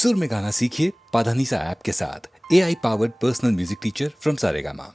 सुर में गाना सीखिए पाधानीसा ऐप के साथ। AI powered personal music teacher from Saregama.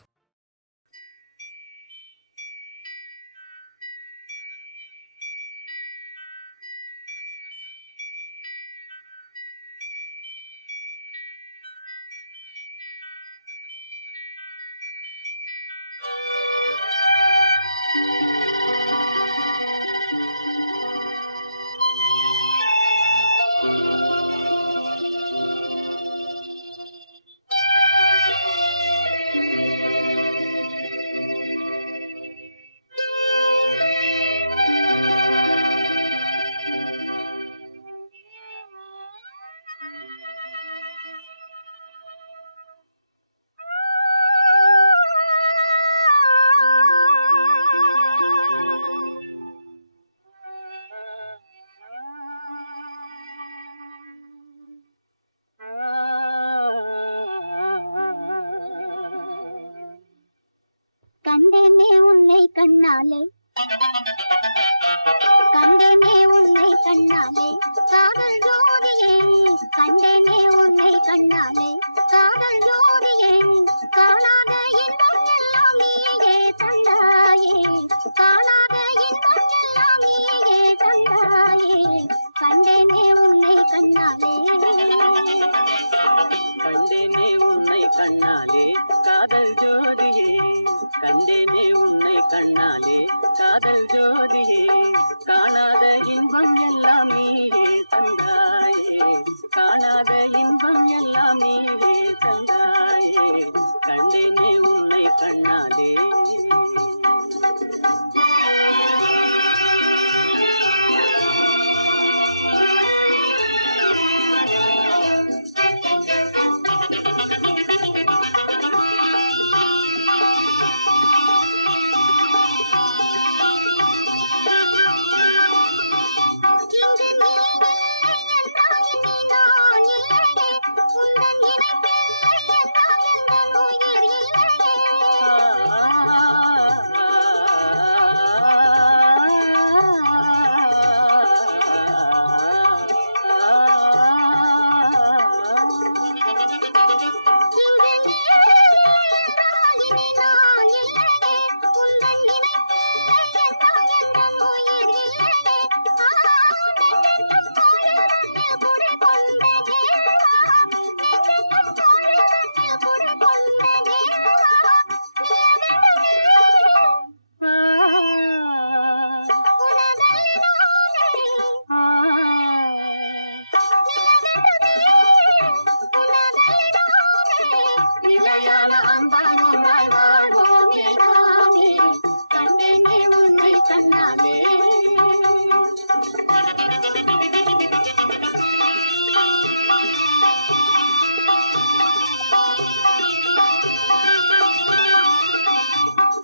கண்டேனே உன்னை கண்ணாலே கண்டேனே உன்னை கண்ணாலே காதல் ஜோதியே கண்டேனே உன்னை கண்ணாலே காதல் ஜோதியே காணாத இன்பம் எல்லாம் நீயே தந்தாயே காணாத இன்பம் எல்லாம் நீயே தந்தாயே கண்டேனே உன்னை கண்ணாலே கண்டேனே உன்னை கண்ணாலே காதல் ஜோதியே கண்டேனே உன்னை கண்ணாலே காதல் ஜோதியே காணாத இன்பம் எல்லாம் நீயே தந்தாயே காணாத இன்பம் எல்லாம் நீயே தந்தாயே கண்டேனே உன்னை கண்ணாலே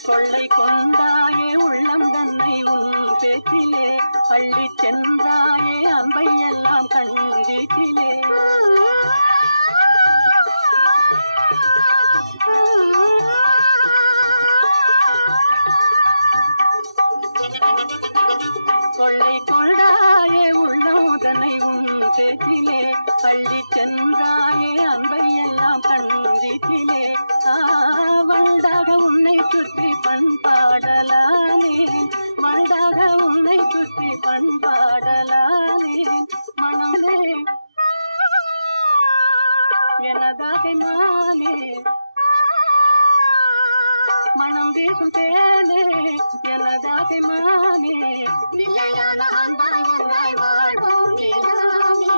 கொள்ளை கொண்டாயே உள்ளம் தன்னை உன் பேச்சிலே பள்ளி சென்றாயே அம்பை எல்லாம் கண்டீட்டிலே கொள்ளை கொண்டாயே உள்ளம் தன்னை உன் பேச்சிலே பள்ளி சென்றாயே அம்பை எல்லாம் கண்டீட்டிலே வண்டாக உன்னை சுற்றி பண்பாடலானே வண்டாக உன்னை சுற்றி பண்பாடலானே மனமே எனதாக நானே மனம் வீசும் தேனே எனதாக மானே நிலையான அன்பாய் ஒன்றாய் வாழ்வோம் நீதானே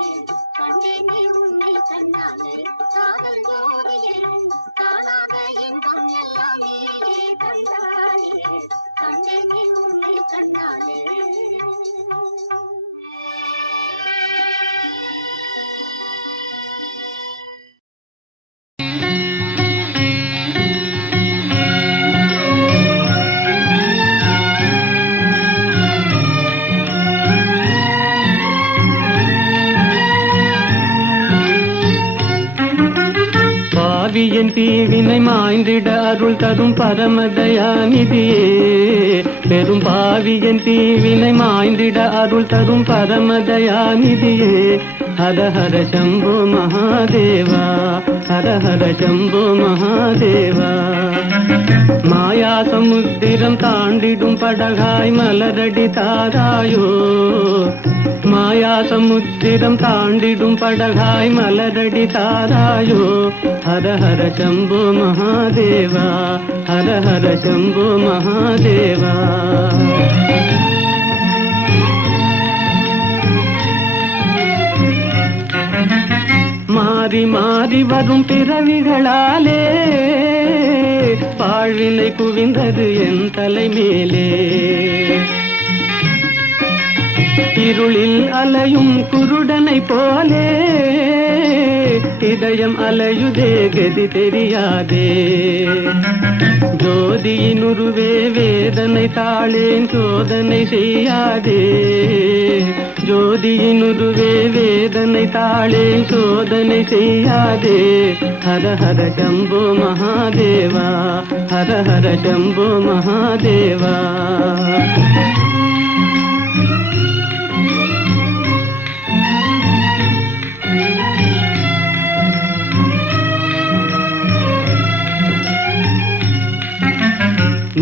கண்டேனே உன்னை கண்ணாலே காதல் ஜோதியே காணாத இன்பம் எல்லாம் நீயே தந்தாயே கண்டேனே உன்னை கண்ணாலே பாவியின் தீவினை மாய்ந்திட அருள் தரும் பரமதயாநிதியே பெரும் பாவியின் தீவினை மாய்ந்திட அருள் தரும் பரமதயாநிதியே హర హర శంభో మహాదేవా హర హర శంభో మహాదేవా மாயா சமுத்திரம் தாண்டிடும் படகாய் மலரடி தாராயோ மாயா சமுத்திரம் தாண்டிடும் படகாய் மலரடி தாராயோ ஹர ஹர சம்போ மகாதேவா ஹர ஹர சம்போ மகாதேவா மாறி மாறி வரும் பிறவிகளாலே பாழ்வினை குவிந்தது என் தலைமேலே இருளில் அலையும் குருடனை போலே இதயம் அலையுதே கதி தெரியாதே ஜோதியினுருவே வேதனை தாளேன் சோதனை செய்யாதே ஜோதியினுருவே வேதனை தாளேன் சோதனை செய்யாதே ஹர ஹர சம்போ மகாதேவா ஹர ஹர சம்போ மகாதேவா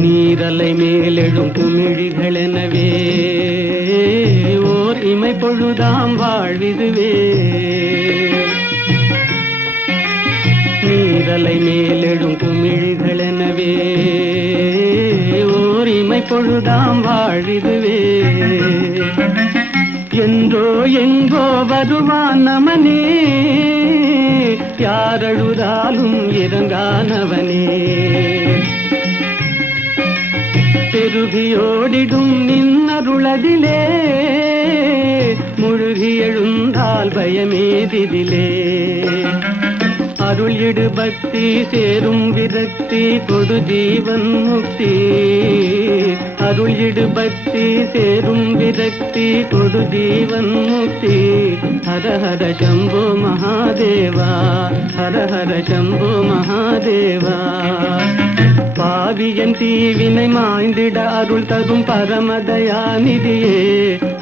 நீரலை மேலெழும் குமிழிகளெனவே ஓர் இமை பொழுதாம் வாழ்விதுவே நீரலை மேலெழும் குமிழிகளெனவே ஓர் இமை பொழுதாம் வாழ்விதுவே என்றோ எங்கோ வருவான் நமனே யாரழுதாலும் இறங்கானவனே பெருகியோடிடும் நின்னருளதிலே முழுகி எழுந்தால் பயமேதிதிலே அருள் இடு பக்தி சேரும் விரக்தி கொடு ஜீவன் முக்தி அருள் இடு பக்தி சேரும் விரக்தி கொடு ஜீவன் முக்தி ஹர ஹர சம்போ மகாதேவா ஹர ஹர சம்போ மகாதேவா பாவியன் தீவினை மாய்ந்திட அருள் தரும் பரமதயாநிதியே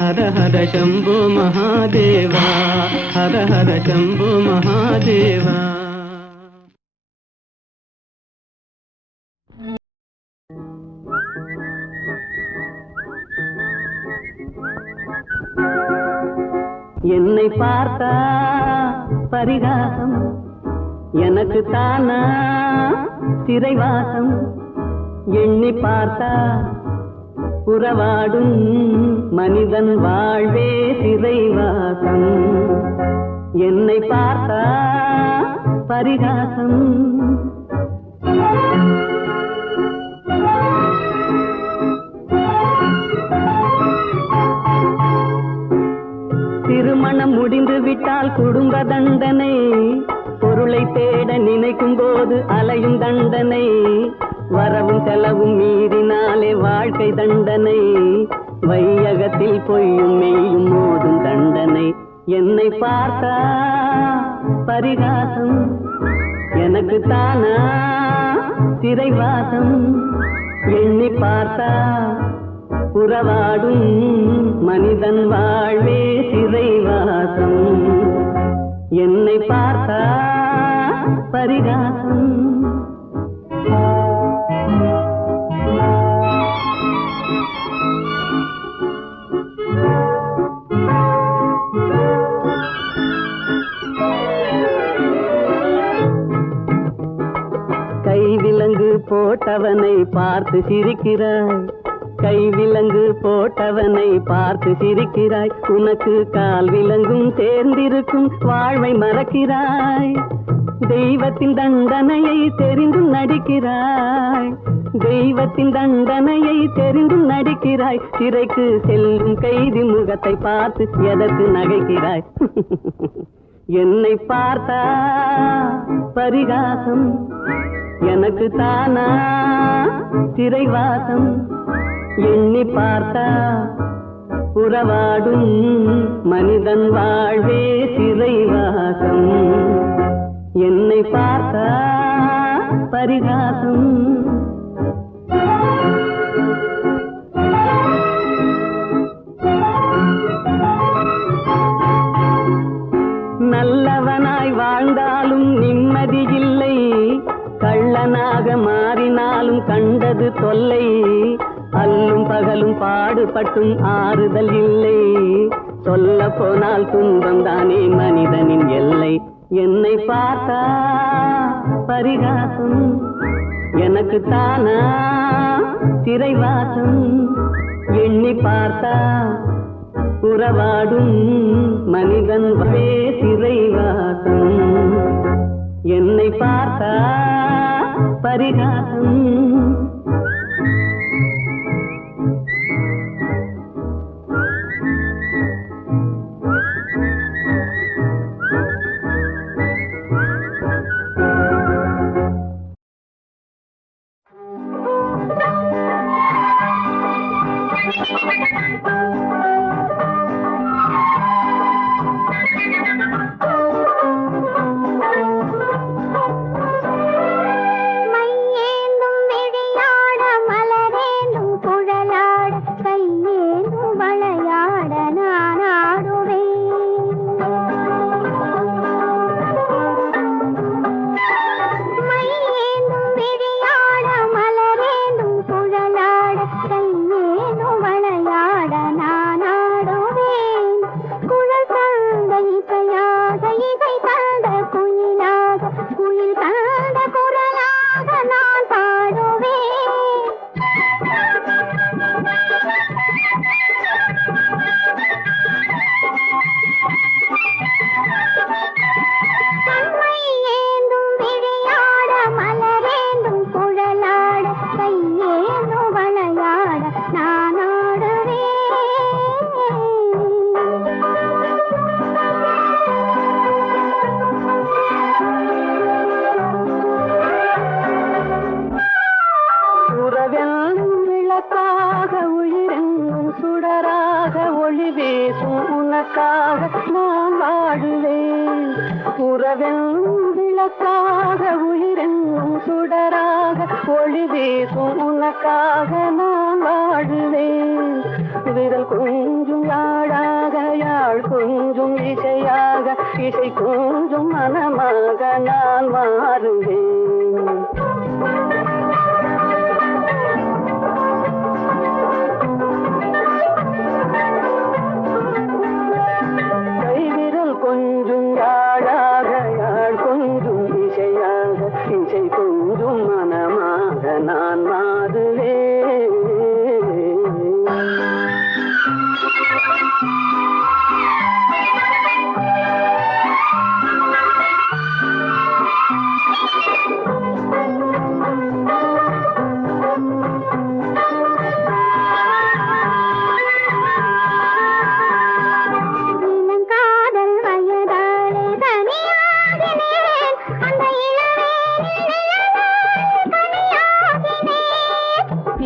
ஹர ஹர சம்போ மகாதேவா ஹர ஹர சம்போ மகாதேவா என்னை பார்த்தா பரிகாசம் எனக்கு தானா சிறைவாசம் எண்ணி பார்த்தா புறவாடும் மனிதன் வாழ்வே சிறைவாசம் என்னை பார்த்தா பரிகாசம் திருமணம் முடிந்து விட்டால் குடும்ப தண்டனை பொருளை தேட நினைக்கும் போது அலையும் தண்டனை வரவும் செலவும் மீறினாலே வாழ்க்கை தண்டனை வையகத்தில் பொய்யும் மெய்யும் மோதும் தண்டனை என்னை பார்த்தா பரிகாசம் எனக்கு தானா சிறைவாசம் எண்ணி பார்த்தா புறவாடும் மனிதன் வாழ்வே சிறைவாசம் என்னை பார்த்தா பரிகாசம் கைவிலங்கு போட்டவனை பார்த்து சிரிக்கிறாய் கைவிலங்கு போட்டவனை பார்த்து சிரிக்கிறாய் உனக்கு கால் விலங்கும் சேர்ந்திருக்கும் வாழ்வை மறக்கிறாய் தெய்வத்தின் தண்டனையை தெரிந்தும் நடிக்கிறாய் தெய்வத்தின் தண்டனையை தெரிந்தும் நடிக்கிறாய் சிறைக்கு செல்லும் கைதி முகத்தை பார்த்து எதற்கு நகைக்கிறாய் என்னை பார்த்தா பரிகாசம் எனக்கு தானா சிறைவாசம் எண்ணி பார்த்தா புறவாடும் மனிதன் வாழ்வே சிறைவாசம் என்னை பார்த்தா பரிகாசம் நல்லவனாய் வாழ்ந்தாலும் நிம்மதி இல்லை, கள்ளனாக மாறினாலும் கண்டது தொல்லை. அல்லும் பகலும் பாடுபட்டும் ஆறுதல் இல்லை, சொல்ல போனால் துன்பம் தானே மனிதனின் எல்லை. என்னை பார்த்தா பரிகாசம், எனக்கு தானா சிறைவாசம். எண்ணி பார்த்தா உறவாடும் மனிதன் சிறைவாசம். என்னை பார்த்தா பரிகாசம். விளக்காக உயிரென்னும் சுடராக ஒளி வீசும் உனக்காக நான் வாழுவேன். விரல் கொஞ்சும் யாழாக யாழ் கொஞ்சும் இசையாக இசை கொஞ்சும் மனமாக நான் மாறுவேன். கைவிரல் கொஞ்சும் யாழாக யாழ் கொஞ்சும் இசையாக இசை கொஞ்சும் மனமாக நான் மாறுவேன்.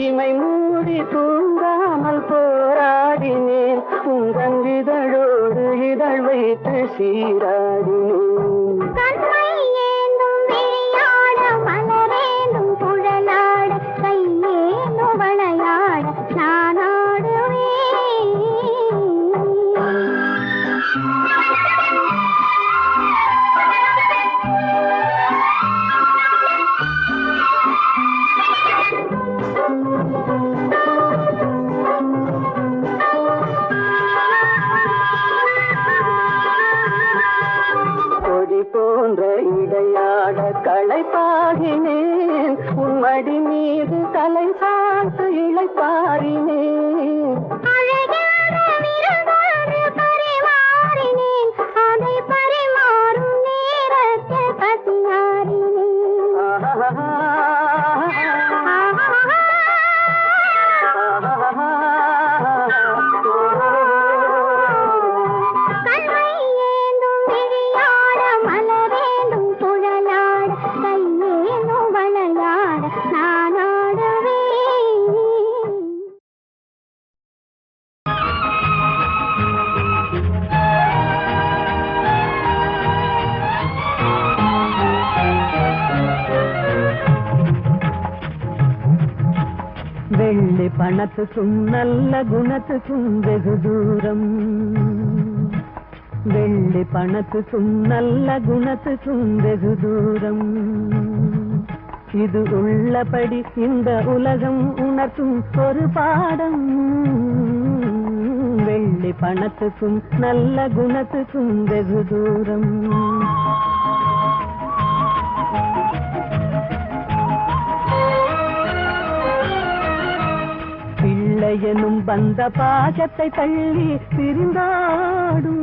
இமை மூடி தூங்காமல் போராடினேன், உங்கள் இதழோடு இதழ் வைத்து சீராடினேன். போன்ற இடையாட களைப்பாகினேன், உம்மடி மீது தலை சாத்து இழைப்பாரினேன். அதை பரிமாறும் நேரத்தில் பசியாரினேன். வெள்ளி பணத்துக்கும் நல்ல குணத்துக்கும் வெகு தூரம், வெள்ளி பணத்துக்கும் நல்ல குணத்துக்கும் வெகு தூரம். இது உள்ளபடி இந்த உலகம் உணர்த்தும் ஒரு பாடம். வெள்ளி பணத்துக்கும் நல்ல குணத்துக்கும் வெகு தூரம். பிள்ளையனும் வந்த பாசத்தை தள்ளி பிரிந்தாடும்.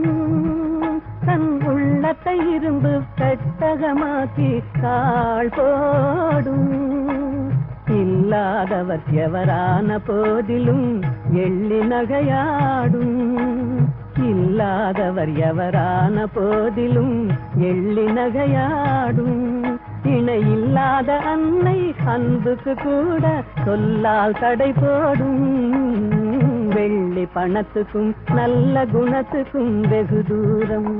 தன் உள்ளத்தை இரும்பு பெட்டகமாக்கி கால் போடும். இல்லாதவர் எவரான போதிலும் எள்ளி நகையாடும். இல்லாதவர் எவரான போதிலும் எள்ளி நகையாடும். இணை இல்லாத அன்னை அன்புக்கு கூட சொல்லால் தடை போடும். வெள்ளி பணத்துக்கும் நல்ல குணத்துக்கும் வெகு தூரம்.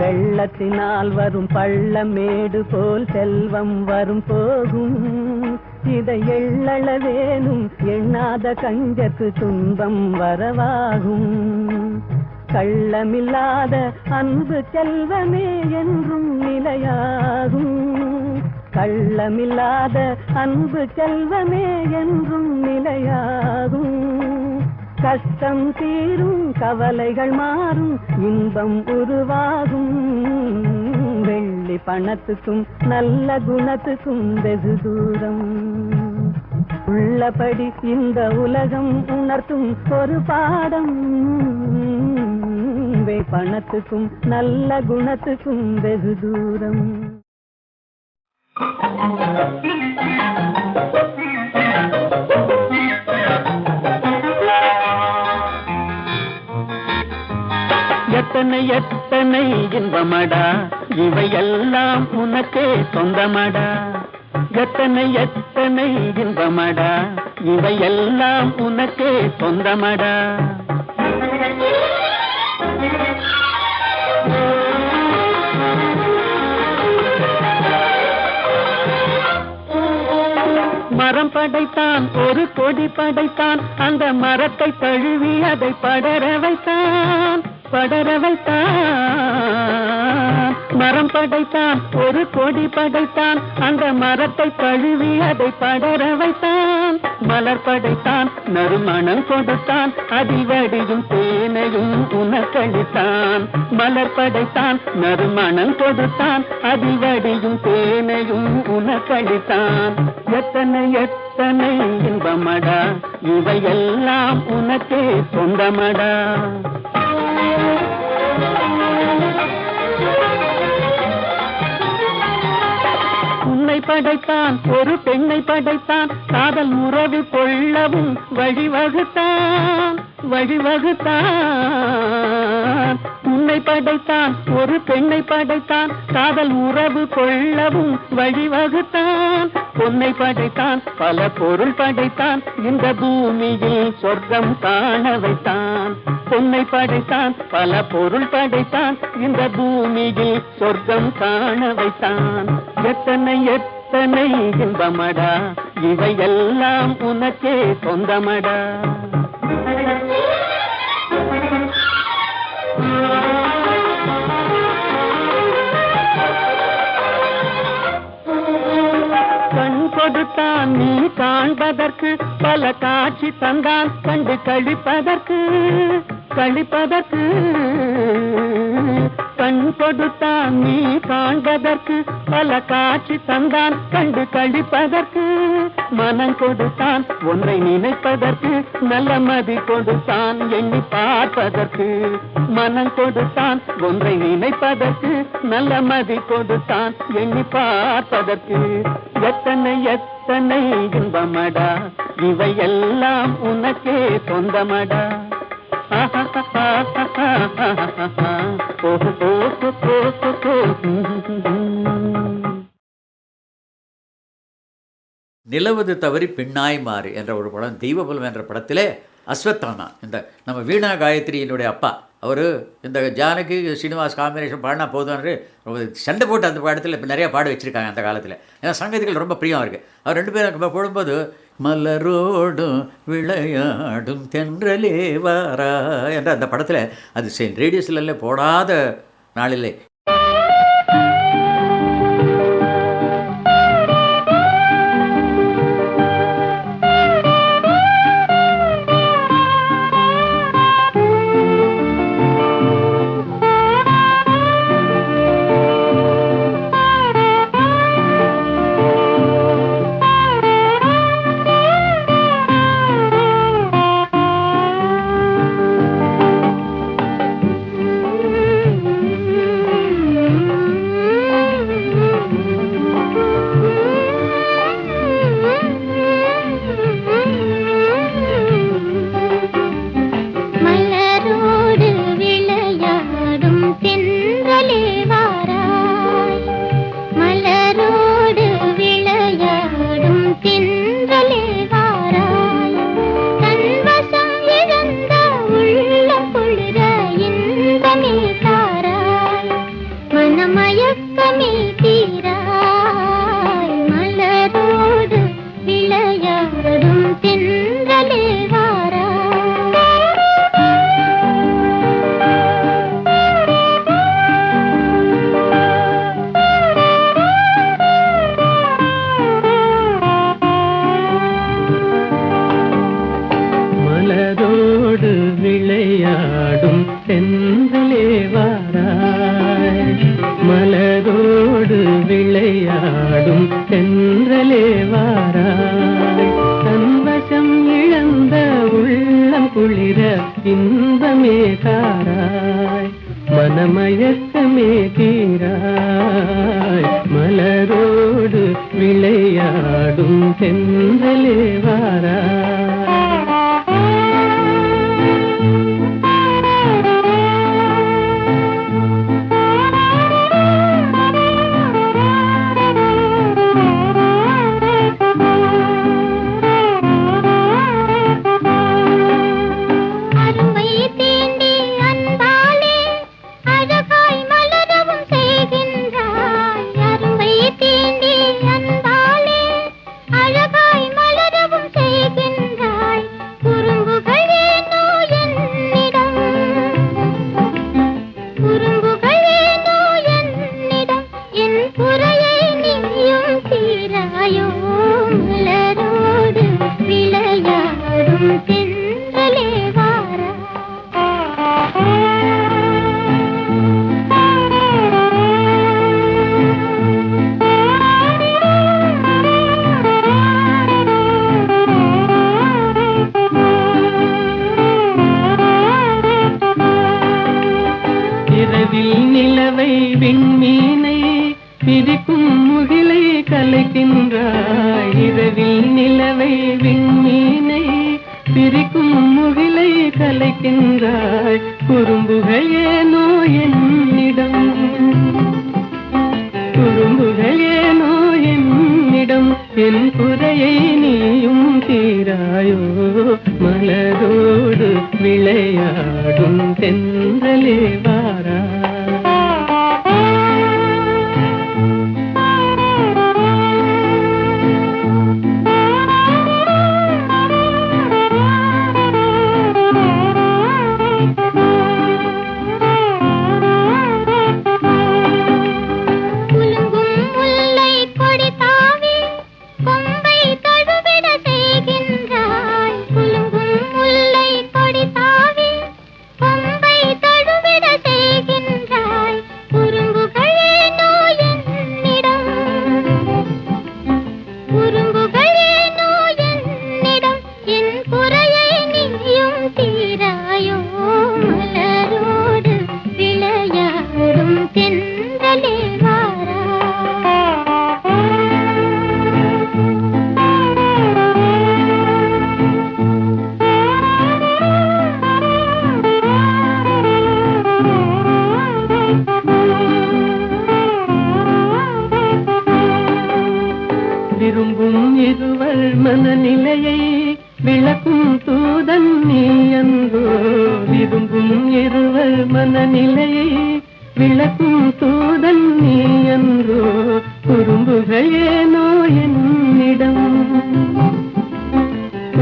வெள்ளத்தினால் வரும் பள்ளமேடு போல் செல்வம் வரும் போகும். இதை எள்ளளவேனும் எண்ணாத கஞ்சக்கு துன்பம் வரவாகும். கள்ளமில்லாத அன்பு செல்வமே என்றும் நிலையாகும். கள்ளமில்லாத அன்பு செல்வமே என்றும் நிலையாகும். கஷ்டம் தீரும் கவலைகள் மாறும் இன்பம் உருவாகும். வெள்ளி பணத்துக்கும் நல்ல குணத்துக்கும் வெகு தூரம். உள்ளபடி இந்த உலகம் உணர்த்தும் ஒரு பாடம். பணத்துக்கும் நல்ல குணத்துக்கும் வெகு தூரம். எத்தனை எத்தனை இன்பமடா இவையெல்லாம் உனக்கே சொந்தமடா. எத்தனை எத்தனை இன்பமடா இவையெல்லாம் உனக்கே சொந்தமடா. மரம் படைத்தான் ஒரு கொடி படைத்தான். அந்த மரத்தை தழுவி அதை படர வைத்தான் படர வைத்தான். மரம் படைத்தான் ஒரு கொடி படைத்தான். அந்த மரத்தை தழுவி அதை படர வைத்தான். மலர் படைத்தான் நறுமணம் கொடுத்தான். அதில் வடியும் தேனையும் உனக்களித்தான். மலர் படைத்தான் நறுமணம் கொடுத்தான். அதில் வடியும் தேனையும் உனக்களித்தான். எத்தனை எத்தனை இன்பமடா இவையெல்லாம் உனக்கே சொந்தமடா. உன்னை படைத்தான் ஒரு பெண்ணை படைத்தான். காதல் உறவு கொள்ளவும் வழிவகுத்தான் வழிவகுத்தான். உன்னை படைத்தான் ஒரு பெண்ணை படைத்தான். காதல் உறவு கொள்ளவும் வழிவகுத்தான். பொன்னை படைத்தான் பல பொருள் படைத்தான். இந்த பூமியில் சொர்க்கம் காண வைத்தான். பொன்னை படைத்தான் பல பொருள் படைத்தான். இந்த பூமியில் சொர்க்கம் காண வைத்தான். எத்தனை எத்தனை இன்பமடா இவையெல்லாம் உனக்கே சொந்தமடா. கண் கொடுத்தான் நீ காண்பதற்கு. பல காட்சி தந்தான் கண்டு கழிப்பதற்கு கழிப்பதற்கு. கண் கொடுத்தான் நீ காண்பதற்கு. பல காட்சி தந்தான் கண்டு கழிப்பதற்கு. மனம் கொடுத்தான் ஒன்றை நினைப்பதற்கு. நல்ல மதி கொடுத்தான் எண்ணி பார்ப்பதற்கு. மனம் கொடுத்தான் ஒன்றை நினைப்பதற்கு. நல்ல மதி கொடுத்தான் எண்ணி பார்ப்பதற்கு. எத்தனை எத்தனை இன்பமடா இவையெல்லாம் உனக்கே சொந்தமடா. நிலவது தவறி பெண்ணாய் மாறு என்ற ஒரு படம், தெய்வபலம் என்ற படத்திலே அஸ்வத்தானா, இந்த நம்ம வீணா காயத்ரியினுடைய அப்பா, அவர் இந்த ஜானகி ஸ்ரீனிவாஸ் காம்பினேஷன் பாடினா போதும்னு சண்டை போட்டு அந்த படத்தில் இப்போ நிறையா பாட வச்சுருக்காங்க அந்த காலத்தில். ஏன்னா சங்கதிகள் ரொம்ப பிரியம் இருக்குது. அவர் ரெண்டு பேரும் போடும்போது மலரோடும் விளையாடும் தென்றலே வாரா என்ற அந்த படத்தில் அது ரேடியோஸ்ல போடாத நாளில்லை.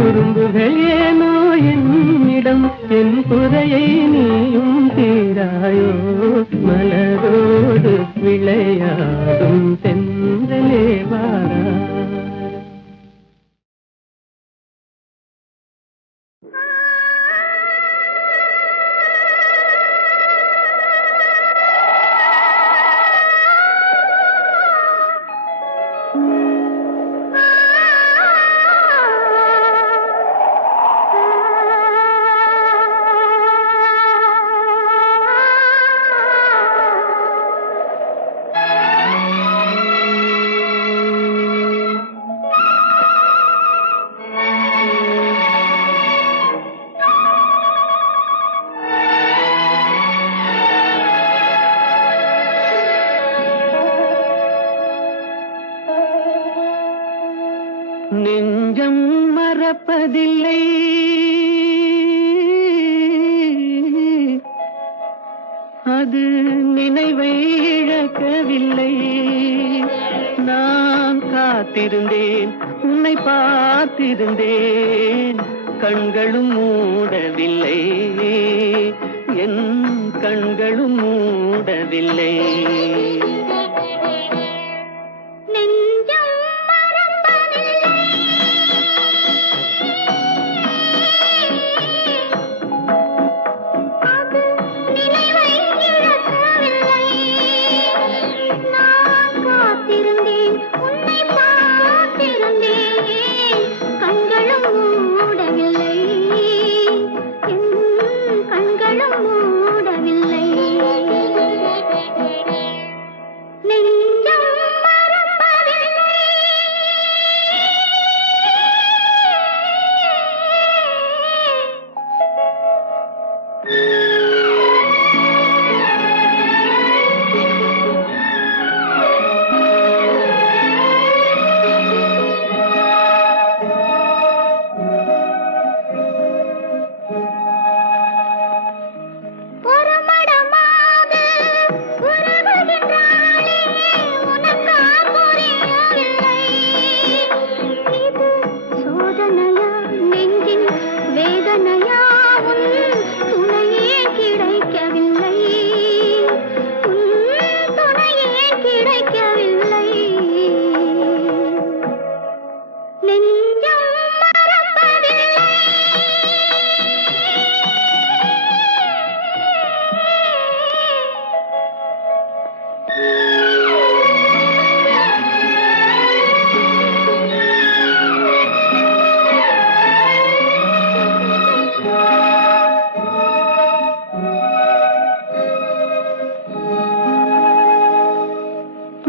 குறும்புகள் ஏனோ என்னிடம் என் குறையை நீயும் தீராயோ மலரோடு விளையாடும் தென்றலே வாரா. நெஞ்சம் மறப்பதில்லை, அது நினைவை இழக்கவில்லை. நான் காத்திருந்தேன், உன்னை பார்த்திருந்தேன், கண்களும் மூடவில்லை, என் கண்களும் மூடவில்லை.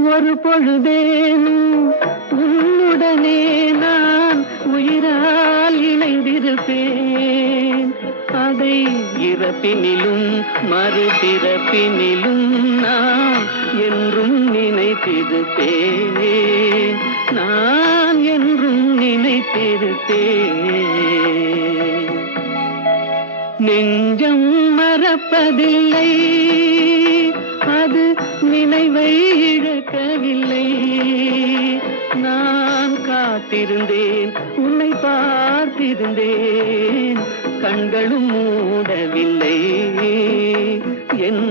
ஒரு பொழுதேனும் உன்னுடனே நான் உயிரால் இணைந்திருப்பேன். அதை இறப்பினிலும் மறுபிறப்பினிலும் நான் என்றும் நினைத்திருப்பேன், நான் என்றும் நினைத்திருப்பேன். நெஞ்சம் மறப்பதில்லை, அது நினைவை இழக்கவில்லை. நான் காத்திருந்தேன், உன்னை பார்த்திருந்தேன், கண்களும் மூடவில்லை, என்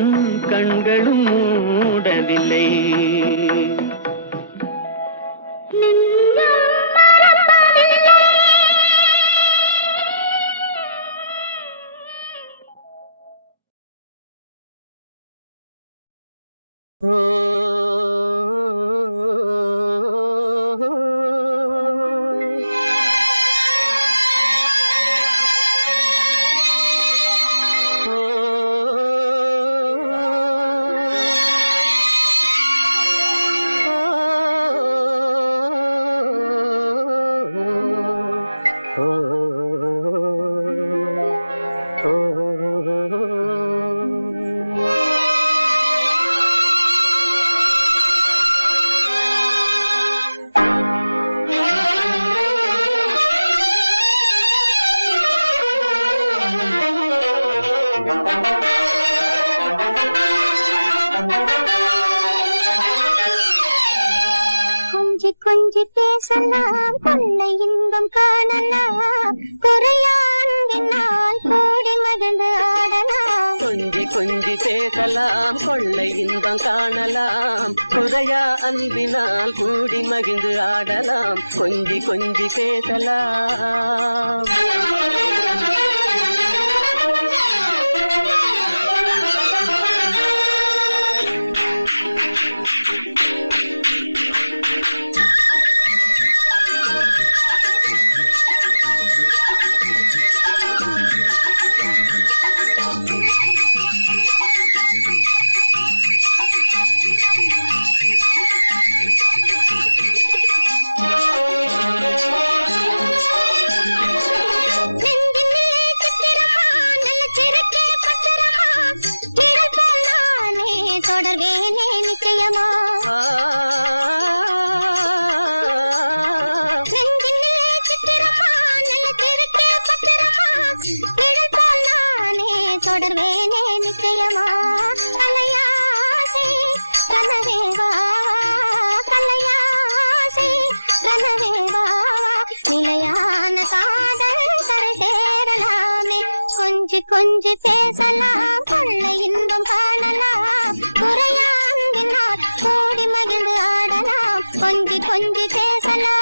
கண்களும் மூடவில்லை. கொஞ்சி பேசலாம் கொள்ளை இன்பம் காணலாம் குறையாண்டினால் கூடி மகிழ்ந்து ஆடலாம் கொஞ்சி கொஞ்சி பேசலாம் கொள்ளை இன்பம் காணலாம் குறையா அன்பினால் கூடி மகிழ்ந்து ஆடலாம் கொஞ்சி கொஞ்சி பேசலாம் தொடர்வேனே நிச்சயமா தொடர்வேனே நிச்சயமா கலையாசை கனவேவா கலையாசை கனவேவா நிலையான காதல் கரை சேரலாமே கொஞ்சி கொஞ்சி பேசலாம் கொள்ளை இன்பம் காணலாம் குறையாண்டினால் கூடி மகிழ்ந்து ஆடலாம் கொஞ்சி கொஞ்சி பேசலாம்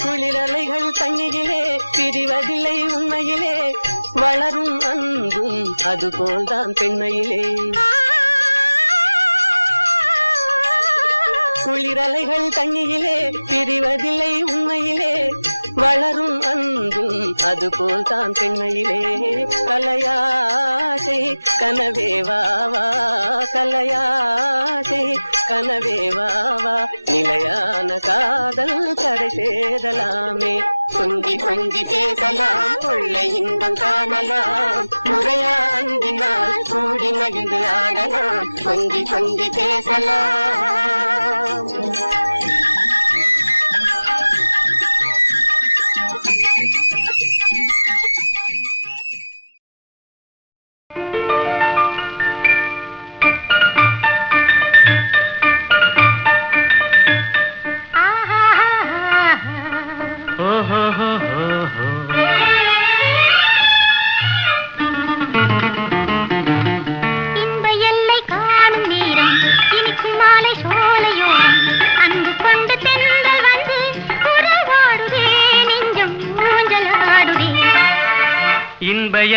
குளிரலைகள் தண்ணீரிலே பிரிவதில்லை உண்மையிலே வளரும் அன்பும் அதுபோல்தான் பெண்மையிலே குளிரலைகள் தண்ணியிலே பிரிவதில்லை உண்மையிலே வளரும் அன்பும் அதுபோல்தான் பெண்மையிலே கலையாசை கனவே வாவா கலையாசை கனவே வாவா நிலையான காதல் கரை சேரலாமே கொஞ்சி கொஞ்சி பேசலாம் கொள்ளை இன்பம் காணலாம் முறையா அன்பினால் கூடி மகிழ்ந்து ஆடலாம் கொஞ்சி கொஞ்சி பேசலாம்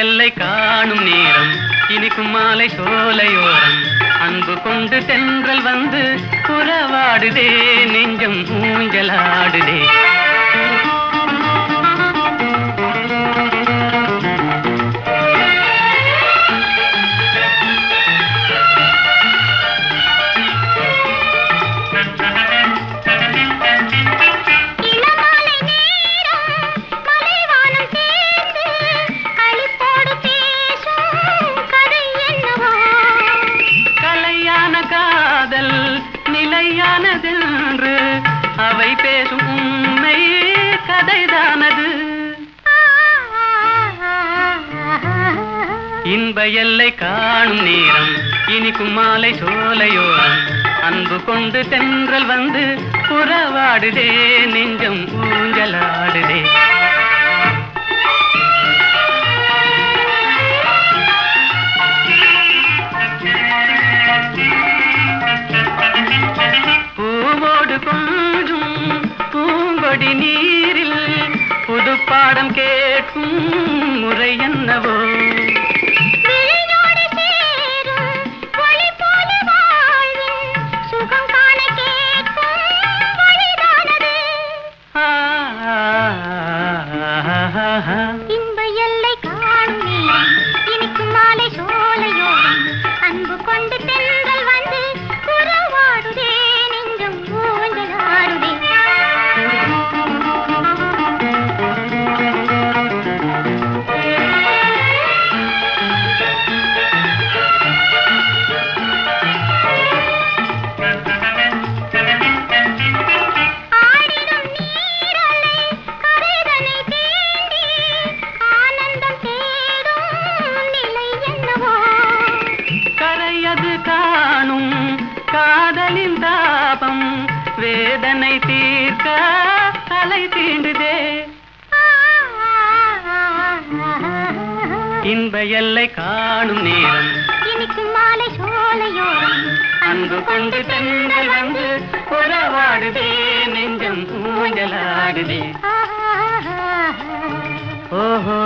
எல்லை காணும் நேரம் இனிக்கும் மாலை சோலையோரம் அன்பு கொண்டு தென்றல் வந்து உறவாடுதே நெஞ்சம் ஊஞ்சலாடுதே நிலையானதென்று அவை பேசும் உண்மை கதைதானது இன்ப எல்லை காணும் நேரம் இனிக்கும் மாலை சோலையோரம் அன்பு கொண்டு தென்றல் வந்து உறவாடுதே நெஞ்சம் ஊஞ்சலாடுதே பூவோடு கொஞ்சும் பூங்கொடி நீரில் புது பாடம் கேட்கும் முறை என்னவோ கேட்க அலை தீண்டுதே இன்ப எல்லை காணும் நேரம் இனிக்கும் மாலை சோலையோரம் அன்பு கொண்டு தென்றல் வந்து உறவாடுதே நெஞ்சம் ஊஞ்சலாடுதே ஓஹோ